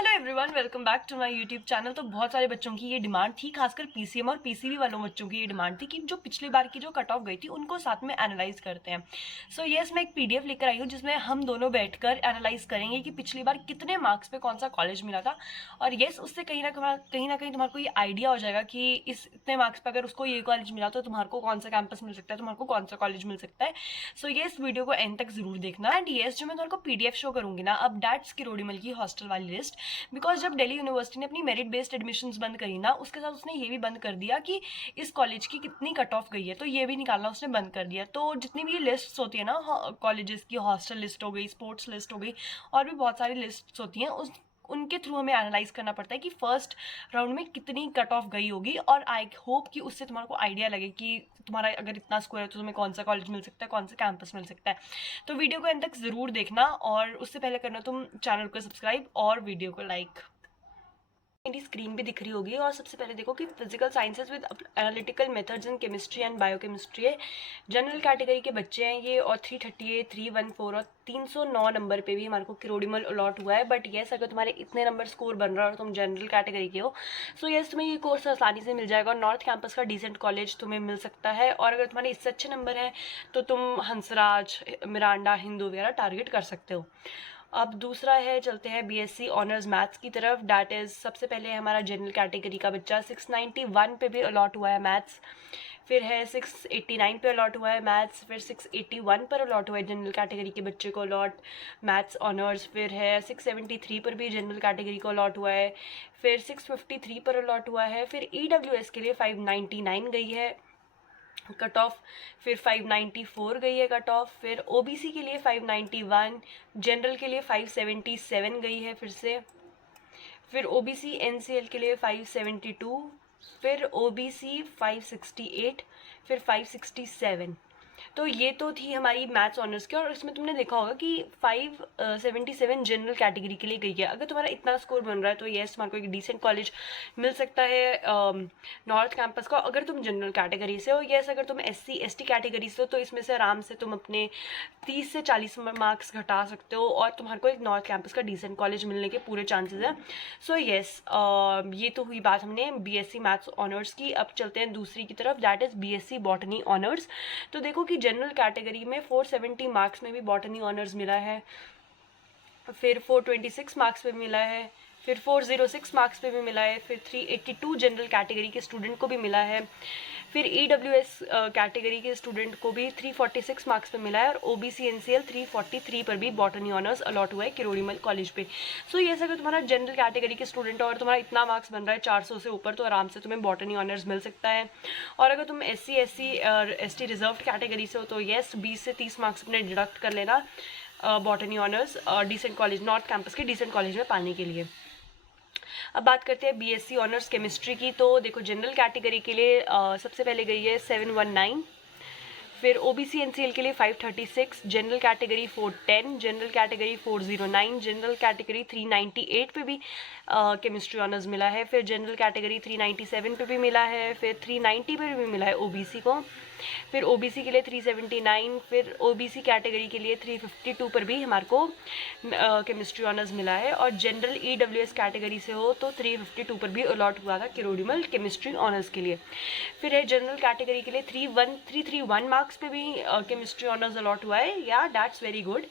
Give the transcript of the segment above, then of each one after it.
Hello everyone, welcome back to my YouTube channel. तो बहुत सारे बच्चों की ये डिमांड थी, खासकर पीसीएम और पीसीबी वालों बच्चों की ये डिमांड थी कि जो पिछली बार की जो कट ऑफ गई थी उनको साथ में एनालाइज करते हैं। सो यस, मैं एक पीडीएफ लेकर आई हूँ जिसमें हम दोनों बैठकर एनालाइज करेंगे कि पिछली बार कितने मार्क्स पे कौन सा कॉलेज मिला था। और यस, उससे कहीं ना कहीं तुम्हारे को ये आइडिया हो जाएगा कि इस इतने मार्क्स पे अगर उसको ये कॉलेज मिला तो तुम्हारे को कौन सा कैंपस मिल सकता है, तुम्हारे को कौन सा कॉलेज मिल सकता है। सो यस, वीडियो को एंड तक जरूर देखना। एंड यस, जो मैं तुम्हारे को पीडीएफ शो करूंगी ना अब डैट्स किरोड़ीमल की हॉस्टल वाली लिस्ट, बिकॉज जब दिल्ली यूनिवर्सिटी ने अपनी मेरिट बेस्ड एडमिशन्स बंद करी ना, उसके साथ उसने ये भी बंद कर दिया कि इस कॉलेज की कितनी कट ऑफ गई है, तो ये भी निकालना उसने बंद कर दिया। तो जितनी भी ये लिस्ट्स होती है ना, कॉलेजेस की हॉस्टल लिस्ट हो गई, स्पोर्ट्स लिस्ट हो गई, और भी बहुत सारी लिस्ट्स होती हैं, उस उनके थ्रू हमें एनालाइज करना पड़ता है कि फर्स्ट राउंड में कितनी कट ऑफ गई होगी। और आई होप कि उससे तुम्हारे को आइडिया लगे कि तुम्हारा अगर इतना स्कोर है तो तुम्हें कौन सा कॉलेज मिल सकता है, कौन सा कैंपस मिल सकता है। तो वीडियो को एंड तक ज़रूर देखना, और उससे पहले करना तुम चैनल को सब्सक्राइब और वीडियो को लाइक। मेरी स्क्रीन पे दिख रही होगी। और सबसे पहले देखो कि physical sciences with analytical methods in chemistry and biochemistry है। जनरल कैटेगरी के बच्चे हैं ये, और 338, 314 और 309 नंबर पे भी हमारे को किरोड़ीमल अलॉट हुआ है। बट येस, अगर तुम्हारे इतने नंबर स्कोर बन रहा है और तुम जनरल कैटेगरी के हो, सो येस, तुम्हें ये कोर्स आसानी से मिल जाएगा और नॉर्थ कैंपस का डिसेंट कॉलेज तुम्हें मिल सकता है। और अगर तुम्हारे इससे अच्छे नंबर हैं तो तुम हंसराज, मिरांडा, हिंदू वगैरह टारगेट कर सकते हो। अब दूसरा है, चलते हैं बीएससी ऑनर्स मैथ्स की तरफ। डैट इज़ सबसे पहले हमारा जनरल कैटेगरी का बच्चा 691 पे भी अलॉट हुआ है मैथ्स। फिर है 689 पे अलॉट हुआ है मैथ्स। फिर 681 पर अलॉट हुआ है जनरल कैटेगरी के बच्चे को अलॉट मैथ्स ऑनर्स। फिर है 673 पर भी जनरल कैटेगरी को अलॉट हुआ है। फिर 653 पर अलॉट हुआ है। फिर ईडब्ल्यूएस के लिए 599 गई है कट ऑफ। फिर 594 गई है कट ऑफ। फिर ओबीसी के लिए 591, जनरल के लिए 577 गई है फिर से। फिर ओबीसी एनसीएल के लिए 572, फिर ओबीसी 568, फिर 567। तो ये तो थी हमारी मैथ्स ऑनर्स की। और इसमें तुमने देखा होगा कि 577 जनरल कैटेगरी के लिए गई है। अगर तुम्हारा इतना स्कोर बन रहा है तो येस, तुम्हारे को एक डिसेंट कॉलेज मिल सकता है नॉर्थ कैंपस का, अगर तुम जनरल कैटेगरी से हो। येस, अगर तुम एससी एसटी कैटेगरी से हो तो इसमें से आराम से तुम अपने 30 से 40 मार्क्स घटा सकते हो और तुम्हारे को एक नॉर्थ कैंपस का डिसेंट कॉलेज मिलने के पूरे चांसेस हैं। सो येस, ये तो हुई बात हमने बीएससी मैथ्स ऑनर्स की। अब चलते हैं दूसरी की तरफ, that is BSc botany honours. तो देखो कि जनरल कैटेगरी में 470 मार्क्स में भी बॉटनी ऑनर्स मिला है। फिर 426 मार्क्स पे मिला है। फिर 406 मार्क्स पे भी मिला है। फिर 382 जनरल कैटेगरी के स्टूडेंट को भी मिला है। फिर ईडब्ल्यूएस कैटेगरी के स्टूडेंट को भी 346 मार्क्स पे मिला है। और ओबीसी एनसीएल 343 पर भी बॉटनी ऑनर्स अलॉट हुआ है किरोड़ीमल कॉलेज पे। सो ये अगर तुम्हारा जनरल कैटेगरी के स्टूडेंट और तुम्हारा इतना मार्क्स बन रहा है 400 से ऊपर, तो आराम से तुम्हें बॉटनी ऑनर्स मिल सकता है। और अगर तुम एससी और एसटी रिजर्व कैटेगरी से हो तो येस, 20 से 30 मार्क्स अपने डिडक्ट कर लेना botany honours decent college, north campus के डिसेंट कॉलेज में पाने के लिए। अब बात करते हैं बीएससी ऑनर्स केमिस्ट्री की। तो देखो जनरल कैटेगरी के लिए सबसे पहले गई है 719। फिर ओबीसी एनसीएल के लिए 536, general category 410, general category 409, general category 398 पे भी केमिस्ट्री ऑनर्स मिला है। फिर जनरल कैटेगरी 397 पे भी मिला है। फिर 390 पे भी मिला है ओबीसी को। फिर ओबीसी के लिए 379। फिर ओबीसी कैटेगरी के लिए 352 पर भी हमारे को केमिस्ट्री ऑनर्स मिला है। और जनरल ईडब्ल्यूएस कैटेगरी से हो तो 352 पर भी अलॉट हुआ था किरोड़ीमल केमिस्ट्री ऑनर्स के लिए। फिर है जनरल कैटेगरी के लिए 331 मार्क्स पे भी केमिस्ट्री ऑनर्स अलॉट हुआ है, या दैट्स वेरी गुड।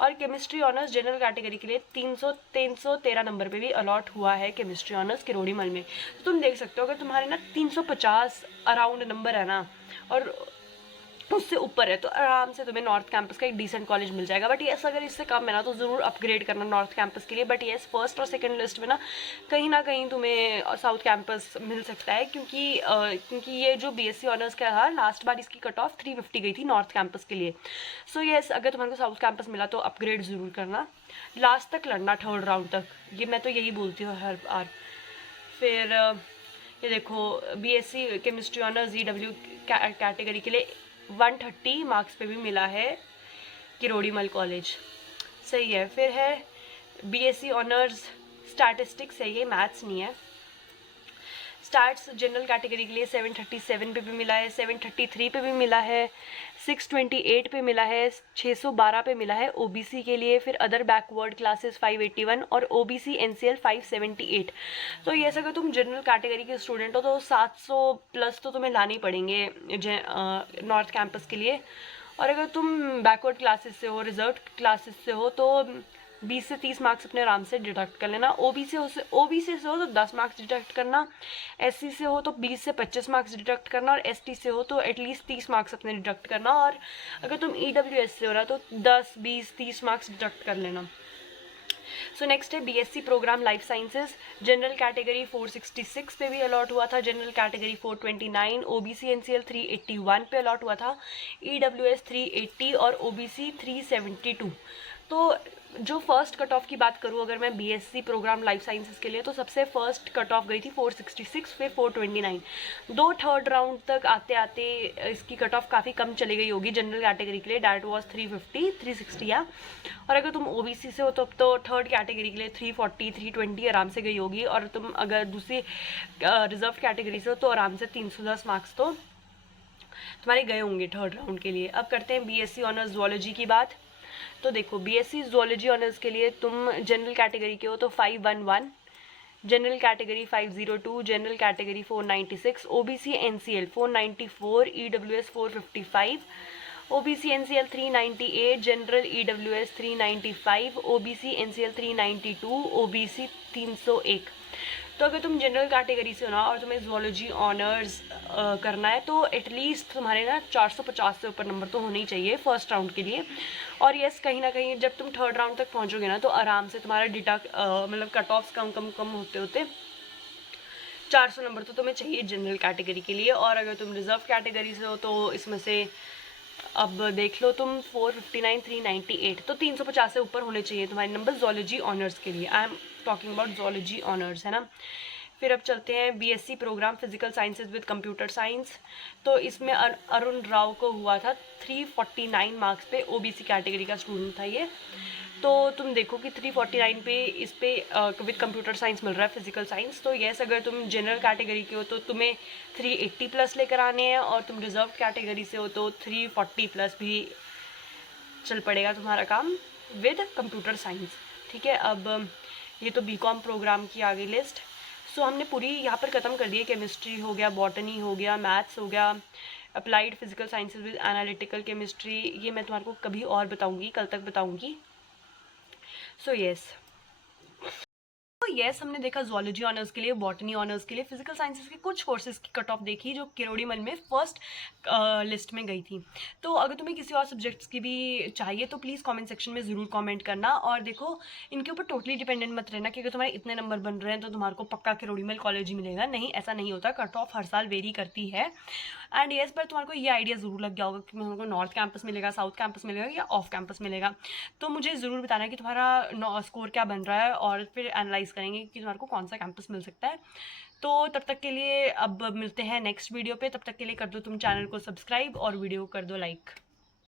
और केमिस्ट्री ऑनर्स जनरल कैटेगरी के लिए 313 नंबर पे भी अलॉट हुआ है केमिस्ट्री ऑनर्स किरोड़ीमल में। तो तुम देख सकते हो अगर तुम्हारे ना 350 अराउंड नंबर है ना और उससे ऊपर है तो आराम से तुम्हें नॉर्थ कैंपस का एक डिसेंट कॉलेज मिल जाएगा। बट येस, अगर इससे कम है ना तो ज़रूर अपग्रेड करना नॉर्थ कैंपस के लिए। बट येस, फर्स्ट और सेकंड लिस्ट में ना कहीं तुम्हें साउथ कैंपस मिल सकता है, क्योंकि ये जो बीएससी ऑनर्स का था लास्ट बार इसकी कट ऑफ 350 गई थी नॉर्थ कैंपस के लिए। सो येस, अगर तुम्हारे को साउथ कैंपस मिला तो अपग्रेड ज़रूर करना, लास्ट तक लड़ना, थर्ड राउंड तक। ये मैं तो यही बोलती हूँ हर बार। फिर ये देखो BSc chemistry honours EW category के लिए 130 मार्क्स पे भी मिला है किरोड़ीमल कॉलेज, सही है। फिर है बीएससी ऑनर्स स्टैटिस्टिक्स है, ये मैथ्स नहीं है। स्टार्ट्स जनरल कैटेगरी के लिए 737 पे भी मिला है, 733 पे भी मिला है, 628 पे मिला है, 612 पे मिला है ओबीसी के लिए। फिर अदर बैकवर्ड क्लासेस 581 और ओबीसी एनसीएल 578। तो ये अगर तुम जनरल कैटेगरी के स्टूडेंट हो तो 700 प्लस तो तुम्हें लाने ही पड़ेंगे नॉर्थ कैंपस के लिए। और अगर तुम बैकवर्ड क्लासेस से हो, रिजर्व क्लासेस से हो, तो 20 से 30 मार्क्स अपने आराम से डिडक्ट कर लेना। ओबीसी से हो तो 10 मार्क्स डिडक्ट करना, एससी से हो तो 20 से 25 मार्क्स डिडक्ट करना, और एसटी से हो तो एटलीस्ट 30 मार्क्स अपने डिडक्ट करना। और अगर तुम ईडब्ल्यूएस से हो रहा तो 10, 20, 30 मार्क्स डिडक्ट कर लेना। सो नेक्स्ट है BSc programme life sciences. General category 466 पे भी अलॉट हुआ था, जनरल कैटेगरी 429, ओबीसी एनसीएल 381 पे अलॉट हुआ था, ईडब्ल्यूएस 380 और ओबीसी 372। तो जो फर्स्ट कट ऑफ की बात करूँ अगर मैं बीएससी प्रोग्राम लाइफ साइंसेज के लिए, तो सबसे फर्स्ट कट ऑफ गई थी 466, फिर 429। दो थर्ड राउंड तक आते आते इसकी कट ऑफ काफ़ी कम चली गई होगी जनरल कैटेगरी के लिए, डैट वॉज 350, 360 या। और अगर तुम ओबीसी से हो तो थर्ड कैटेगरी के लिए 340, 320 आराम से गई होगी। और तुम अगर दूसरी रिजर्व कैटेगरी से हो तो आराम से 310 मार्क्स तो तुम्हारे गए होंगे थर्ड राउंड के लिए। अब करते हैं बीएससी ऑनर्स जूलॉजी की बात। तो देखो बीएससी जूलॉजी ऑनर्स के लिए तुम जनरल कैटेगरी के हो तो 511, general category 502, general category 496, OBC NCL 494, EWS 455, OBC NCL 398, general EWS 395, OBC NCL 392, OBC 301। तो अगर तुम जनरल कैटेगरी से हो ना और तुम्हें जूलॉजी ऑनर्स करना है तो एटलीस्ट तुम्हारे ना 450 से ऊपर नंबर तो होने ही चाहिए फर्स्ट राउंड के लिए। और यस कहीं ना कहीं जब तुम थर्ड राउंड तक पहुंचोगे ना तो आराम से तुम्हारा मतलब कट ऑफ्स कम होते होते 400 नंबर तो तुम्हें चाहिए जनरल कैटेगरी के लिए। और अगर तुम रिजर्व कैटेगरी से हो तो इसमें से अब देख लो तुम 459, 398, तो 350 से ऊपर होने चाहिए तुम्हारे नंबर जूलॉजी ऑनर्स के लिए। I am talking about zoology honours, है ना। फिर अब चलते हैं BSc programme physical sciences with computer science. तो इसमें अरुण राव को हुआ था 349 मार्क्स पे, ओबीसी कैटेगरी का स्टूडेंट था ये। तो तुम देखो कि 349 पे इस पे विद कंप्यूटर साइंस मिल रहा है फिजिकल साइंस। तो यस अगर तुम जनरल कैटेगरी के हो तो तुम्हें 380 प्लस लेकर आने हैं, और तुम रिजर्व कैटेगरी से हो तो 340 प्लस भी चल पड़ेगा तुम्हारा काम विद कंप्यूटर साइंस। ठीक है, अब ये तो बीकॉम प्रोग्राम की आ गई लिस्ट। सो हमने पूरी यहाँ पर ख़त्म कर दी है। केमिस्ट्री हो गया, बॉटनी हो गया, मैथ्स हो गया, applied physical sciences with analytical chemistry, ये मैं तुम्हारे को कभी और बताऊँगी, कल तक बताऊँगी। सो यस हमने देखा जूलॉजी ऑनर्स के लिए, बॉटनी ऑनर्स के लिए, फिजिकल साइंसेस के कुछ कोर्सेज की कट ऑफ देखी जो किरोड़ीमल में फर्स्ट लिस्ट में गई थी। तो अगर तुम्हें किसी और सब्जेक्ट्स की भी चाहिए तो प्लीज़ कमेंट सेक्शन में ज़रूर कमेंट करना। और देखो इनके ऊपर टोटली डिपेंडेंट मत रहना कि अगर तुम्हारे इतने नंबर बन रहे हैं तो तुम्हारे को पक्का किरोड़ीमल कॉलेज ही मिलेगा। नहीं, ऐसा नहीं होता, कट ऑफ हर साल वेरी करती है। एंड यस पर तुम्हारे को ये आइडिया ज़रूर लग गया होगा कि तुम्हारे को नॉर्थ कैंपस मिलेगा, साउथ कैंपस मिलेगा या ऑफ कैंपस मिलेगा। तो मुझे ज़रूर बताना कि तुम्हारा स्कोर क्या बन रहा है, और फिर एनालाइज करेंगे कि तुम्हारे को कौन सा कैंपस मिल सकता है। तो तब तक के लिए अब मिलते हैं नेक्स्ट वीडियो पे। तब तक के लिए कर दो तुम चैनल को सब्सक्राइब और वीडियो कर दो लाइक।